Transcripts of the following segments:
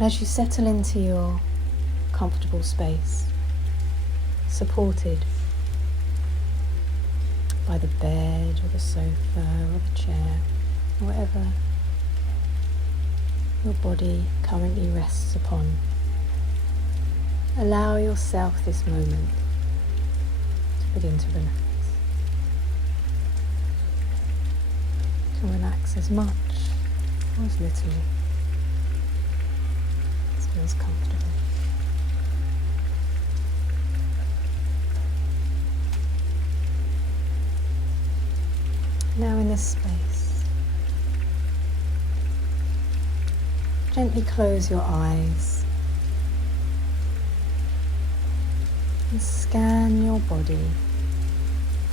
As you settle into your comfortable space, supported by the bed or the sofa or the chair, or whatever your body currently rests upon, allow yourself this moment to begin to relax. To relax as much or as little as feels comfortable. Now in this space, gently close your eyes and scan your body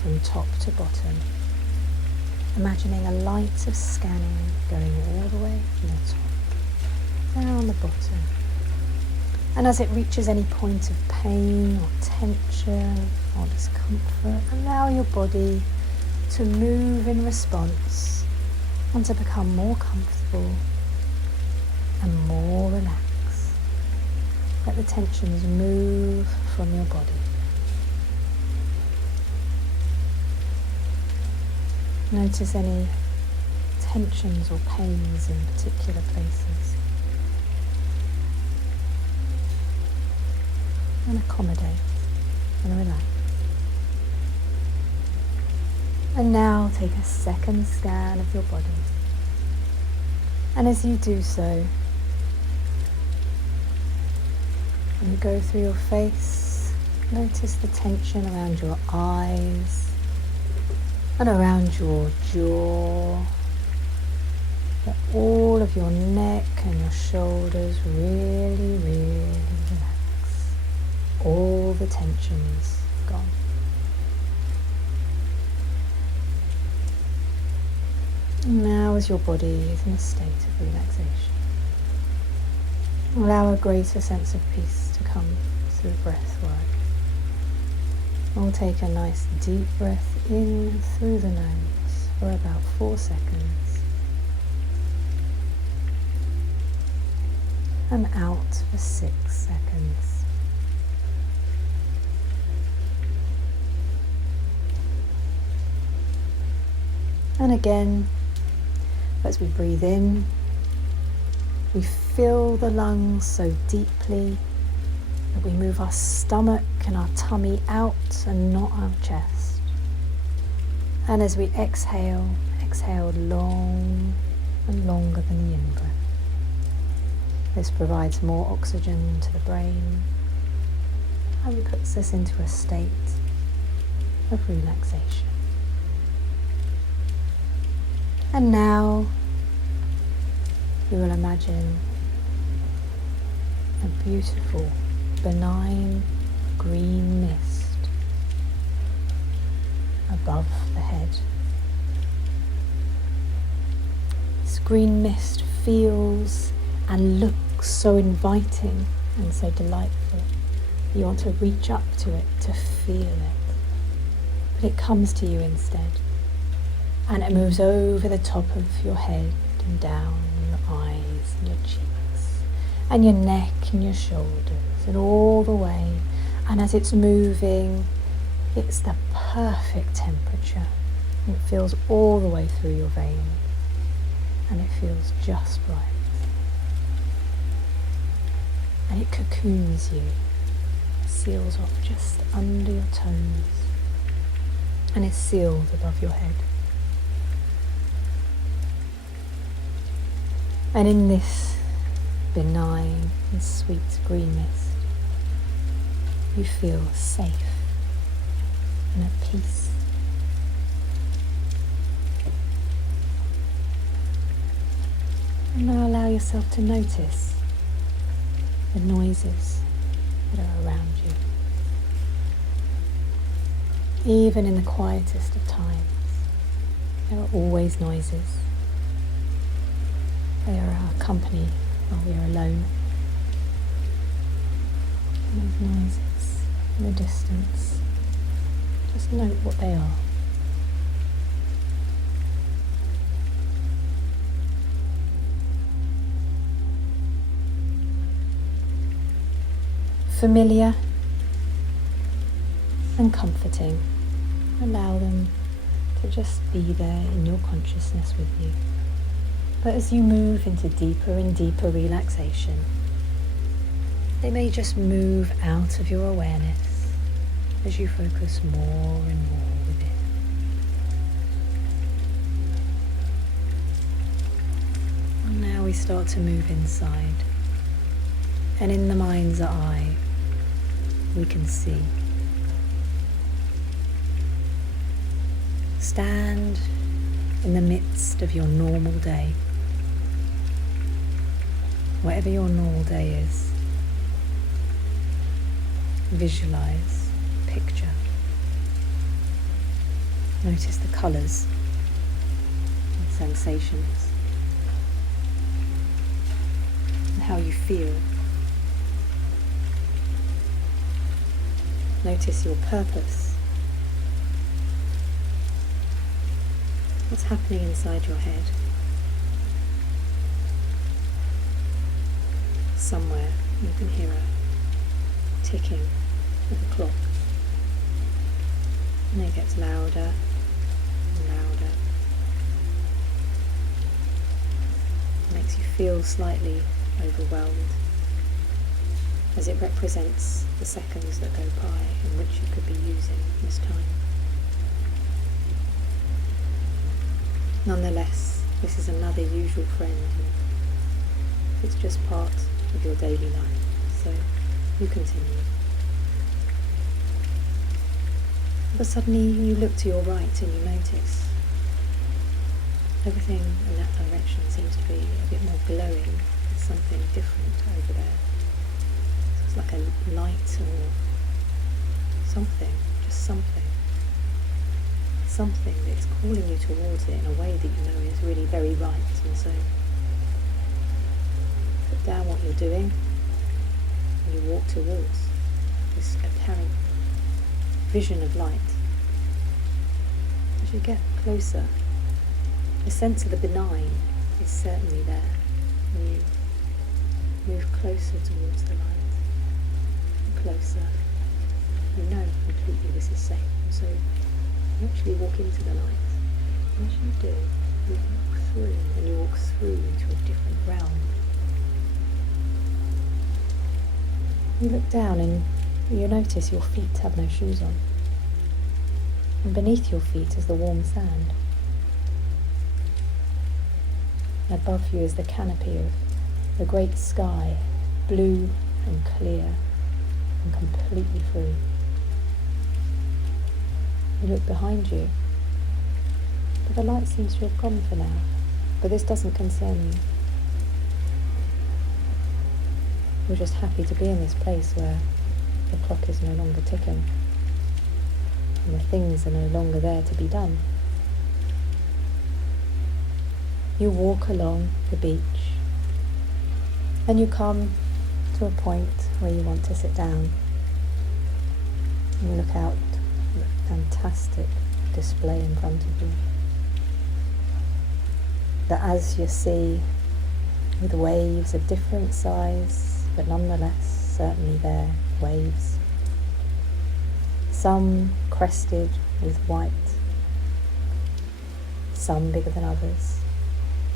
from top to bottom, imagining a light of scanning going all the way from the top down the bottom. And as it reaches any point of pain or tension or discomfort, allow your body to move in response and to become more comfortable and more relaxed. Let the tensions move from your body. Notice any tensions or pains in particular places, and accommodate and relax. And now take a second scan of your body. And as you do so, when you go through your face, notice the tension around your eyes and around your jaw. Let all of your neck and your shoulders really, really relax. All the tensions gone. Now as your body is in a state of relaxation, allow a greater sense of peace to come through breath work. We'll take a nice deep breath in through the nose for about 4 seconds and out for 6 seconds. And again, as we breathe in, we fill the lungs so deeply that we move our stomach and our tummy out and not our chest. And as we exhale, exhale long and longer than the in-breath. This provides more oxygen to the brain and puts us into a state of relaxation. And now you will imagine a beautiful, benign green mist above the head. This green mist feels and looks so inviting and so delightful. You want to reach up to it to feel it, but it comes to you instead. And it moves over the top of your head and down your eyes and your cheeks and your neck and your shoulders and all the way. And as it's moving, it's the perfect temperature. And it feels all the way through your veins. And it feels just right. And it cocoons you, seals off just under your toes, and is sealed above your head. And in this benign and sweet green mist, you feel safe and at peace. And now allow yourself to notice the noises that are around you. Even in the quietest of times, there are always noises. They are our company while we are alone. And those noises in the distance, just note what they are. familiar and comforting. Allow them to just be there in your consciousness with you. But as you move into deeper and deeper relaxation, they may just move out of your awareness as you focus more and more within. And now we start to move inside, and in the mind's eye we can see. Stand in the midst of your normal day, whatever your normal day is. Visualize, picture. Notice the colours and sensations and how you feel. Notice your purpose. What's happening inside your head? Somewhere you can hear a ticking of a clock, and it gets louder and louder. It makes you feel slightly overwhelmed, as it represents the seconds that go by in which you could be using this time. Nonetheless, this is another usual friend, and it's just part of your daily life, so you continue. But suddenly you look to your right and you notice everything in that direction seems to be a bit more glowing. There's something different over there. So it's like a light or something, just something. Something that's calling you towards it in a way that you know is really very right. And so put down what you're doing and you walk towards this apparent vision of light. As you get closer, the sense of the benign is certainly there. And you move closer towards the light, and closer. You know completely this is safe, and so you actually walk into the light. And as you do, you walk through, and you walk through into a different realm. You look down and you notice your feet have no shoes on, and beneath your feet is the warm sand. Above you is the canopy of the great sky, blue and clear and completely free. You look behind you, but the light seems to have gone for now. But this doesn't concern you. You're just happy to be in this place where the clock is no longer ticking and the things are no longer there to be done. You walk along the beach and you come to a point where you want to sit down. You look out at the fantastic display in front of you. The azure sea with waves of different size, but nonetheless certainly there, waves. Some crested with white, some bigger than others,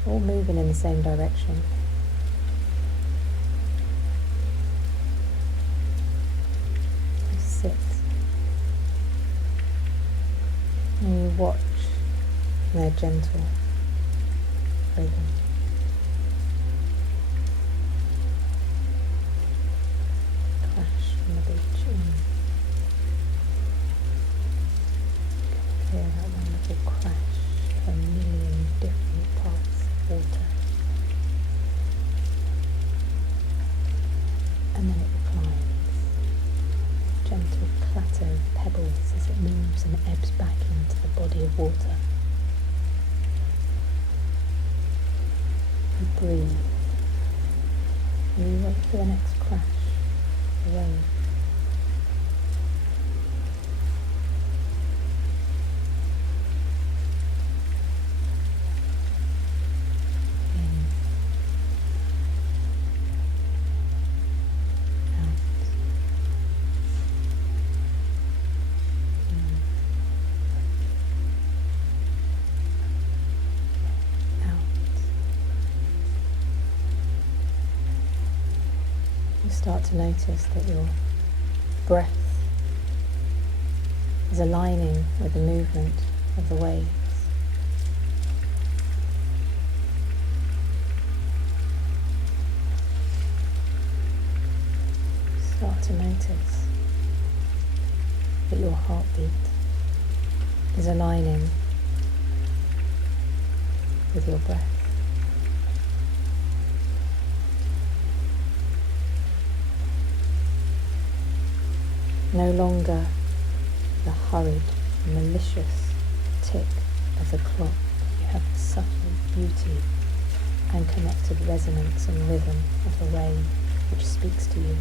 all moving in the same direction. You sit and you watch their gentle rhythm. Crash on the beach. Hear that wonderful crash of a million different parts of water. And then it reclines. Gentle clatter of pebbles as it moves and ebbs back into the body of water. You breathe. And you wait for the next crash, the wave. In. Out. start to notice that your breath is aligning with the movement of the waves. Start to notice that your heartbeat is aligning with your breath. No longer the hurried, malicious tick of the clock. You have the subtle beauty and connected resonance and rhythm of the wave which speaks to you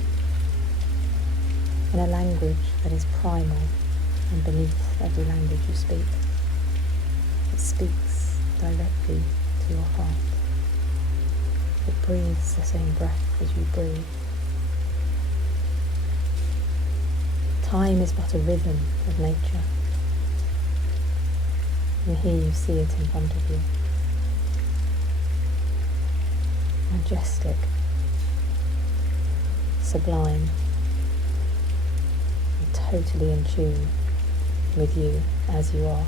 in a language that is primal and beneath every language you speak. It speaks directly to your heart. It breathes the same breath as you breathe. Time is but a rhythm of nature, and here you see it in front of you. Majestic, sublime, and totally in tune with you as you are.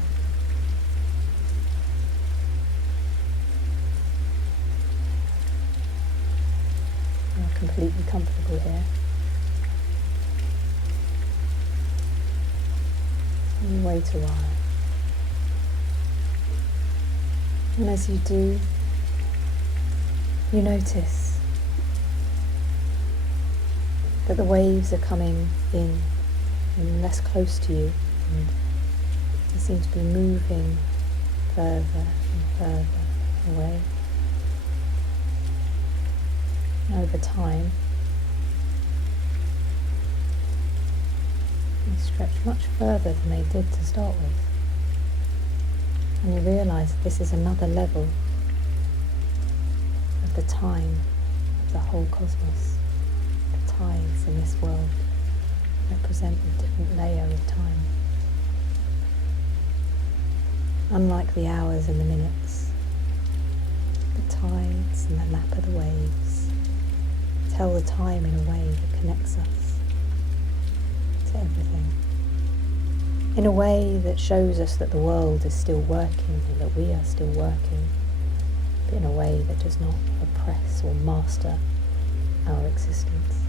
You are completely comfortable here. You wait a while, and as you do, you notice that the waves are coming in and less close to you, and they seem to be moving further and further away. And over time, they stretch much further than they did to start with. And you realise that this is another level of the time of the whole cosmos. The tides in this world represent a different layer of time. Unlike the hours and the minutes, the tides and the lap of the waves tell the time in a way that connects us to everything, in a way that shows us that the world is still working and that we are still working, but in a way that does not oppress or master our existence.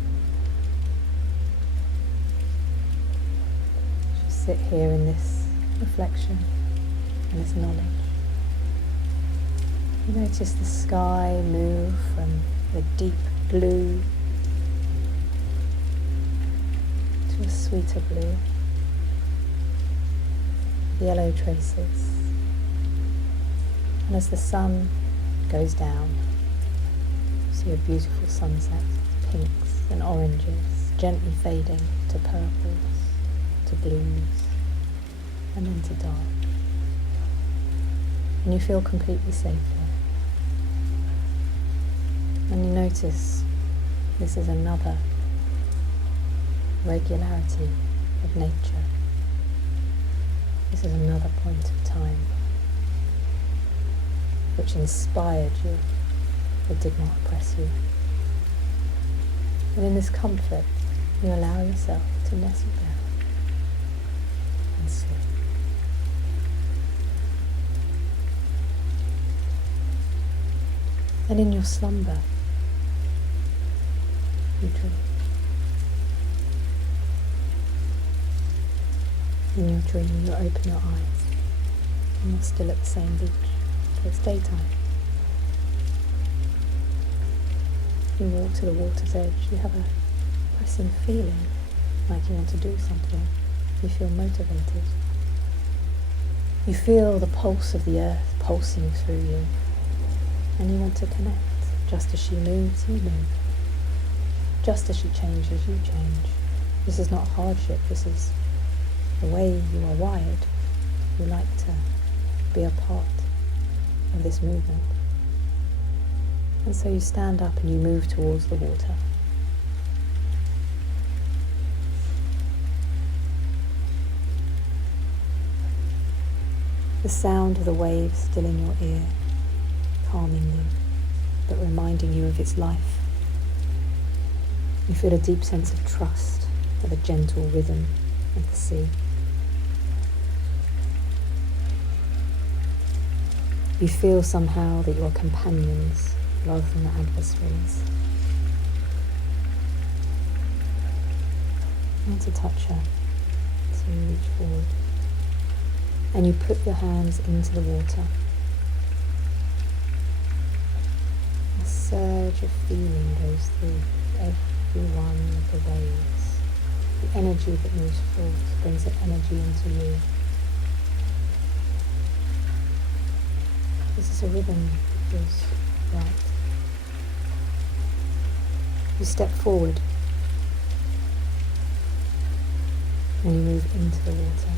Just sit here in this reflection and this knowledge. You notice the sky move from the deep blue to a sweeter blue, yellow traces. And as the sun goes down, you see a beautiful sunset, pinks and oranges, gently fading to purples, to blues, and then to dark. And you feel completely safe here. And you notice this is another regularity of nature. This is another point of time which inspired you but did not oppress you. And in this comfort, you allow yourself to nestle down and sleep. And in your slumber, you dream. In your dream, you open your eyes, and you're still at the same beach, but it's daytime. You walk to the water's edge, you have a pressing feeling like you want to do something. You feel motivated. You feel the pulse of the earth pulsing through you, and you want to connect. Just as she moves, you move. Just as she changes, you change. This is not hardship, this is the way you are wired. You like to be a part of this movement. And so you stand up and you move towards the water. The sound of the waves still in your ear, calming you, but reminding you of its life. You feel a deep sense of trust for the gentle rhythm of the sea. You feel somehow that you are companions rather than the adversaries. You want to touch her, so you reach forward and you put your hands into the water. A surge of feeling goes through every one of the waves. The energy that moves forth brings that energy into you. This is a rhythm that feels right. You step forward and you move into the water.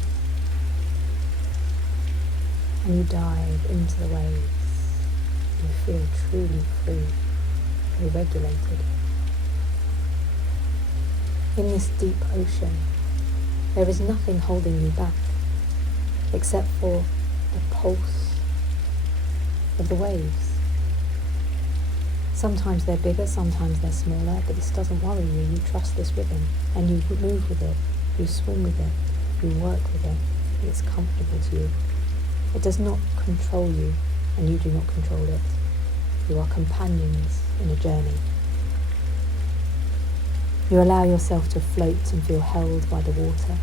And you dive into the waves. You feel truly free, very regulated. In this deep ocean, there is nothing holding you back except for the pulse of the waves. Sometimes they're bigger, sometimes they're smaller, but this doesn't worry you. You trust this rhythm and you move with it, you swim with it, you work with it. It's comfortable to you. It does not control you and you do not control it. You are companions in a journey. You allow yourself to float and feel held by the water.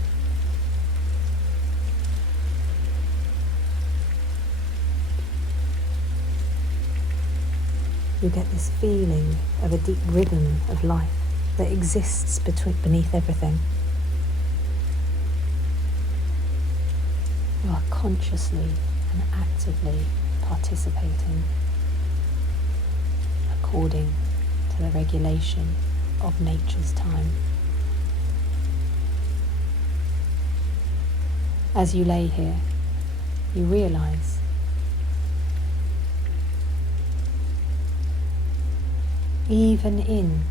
You get this feeling of a deep rhythm of life that exists beneath everything. You are consciously and actively participating according to the regulation of nature's time. As you lay here, you realize even in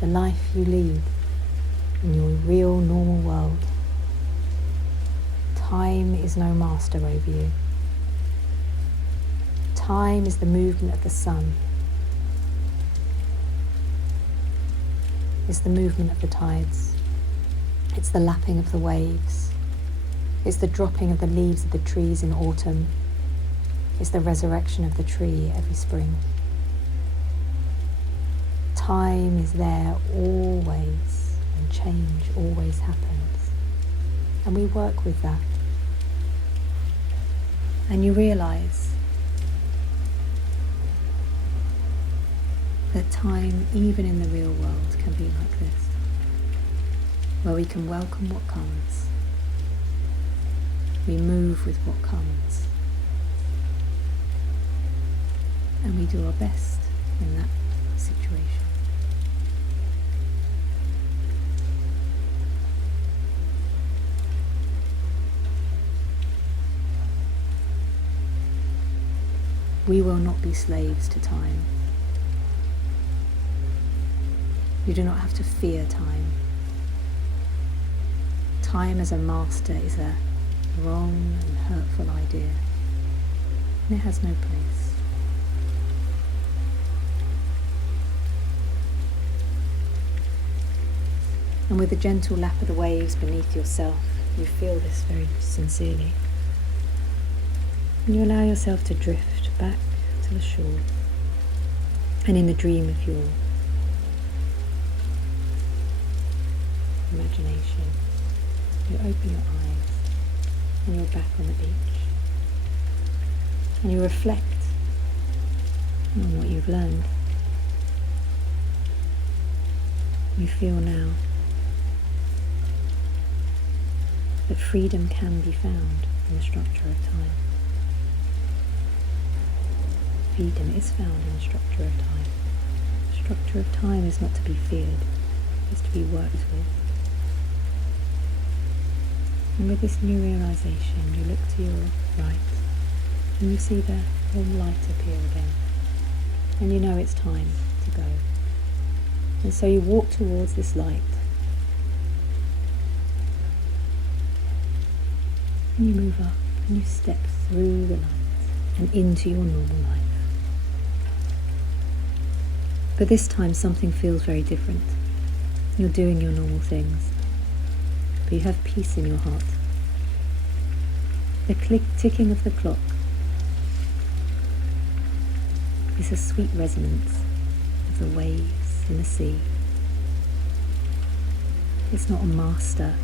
the life you lead in your real normal world, time is no master over you. Time is the movement of the sun. It's the movement of the tides. It's the lapping of the waves. It's the dropping of the leaves of the trees in autumn. It's the resurrection of the tree every spring. Time is there always, and change always happens. And we work with that. And you realize that time, even in the real world, can be like this, where we can welcome what comes. We move with what comes. And we do our best in that situation. We will not be slaves to time. You do not have to fear time. Time as a master is a wrong and hurtful idea, and it has no place. And with the gentle lap of the waves beneath yourself, you feel this very sincerely. And you allow yourself to drift back to the shore, and in the dream of your imagination, you open your eyes and you're back on the beach, and you reflect on what you've learned. You feel now that freedom can be found in the structure of time. Freedom is found in the structure of time. The structure of time is not to be feared, it's to be worked with. And with this new realization, you look to your right and you see the warm light appear again. And you know it's time to go. And so you walk towards this light. And you move up and you step through the light and into your normal life. But this time something feels very different. You're doing your normal things, but you have peace in your heart. The ticking of the clock is a sweet resonance of the waves in the sea. It's not a master.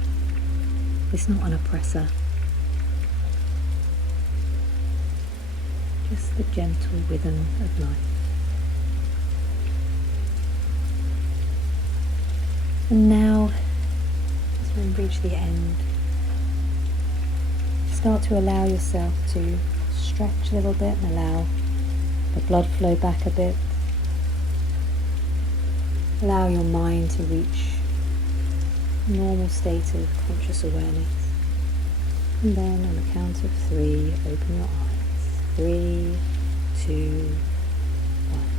It's not an oppressor. Just the gentle rhythm of life. And now, as we reach the end, start to allow yourself to stretch a little bit and allow the blood flow back a bit. Allow your mind to reach a normal state of conscious awareness. And then on the count of 3, open your eyes. 3, 2, 1.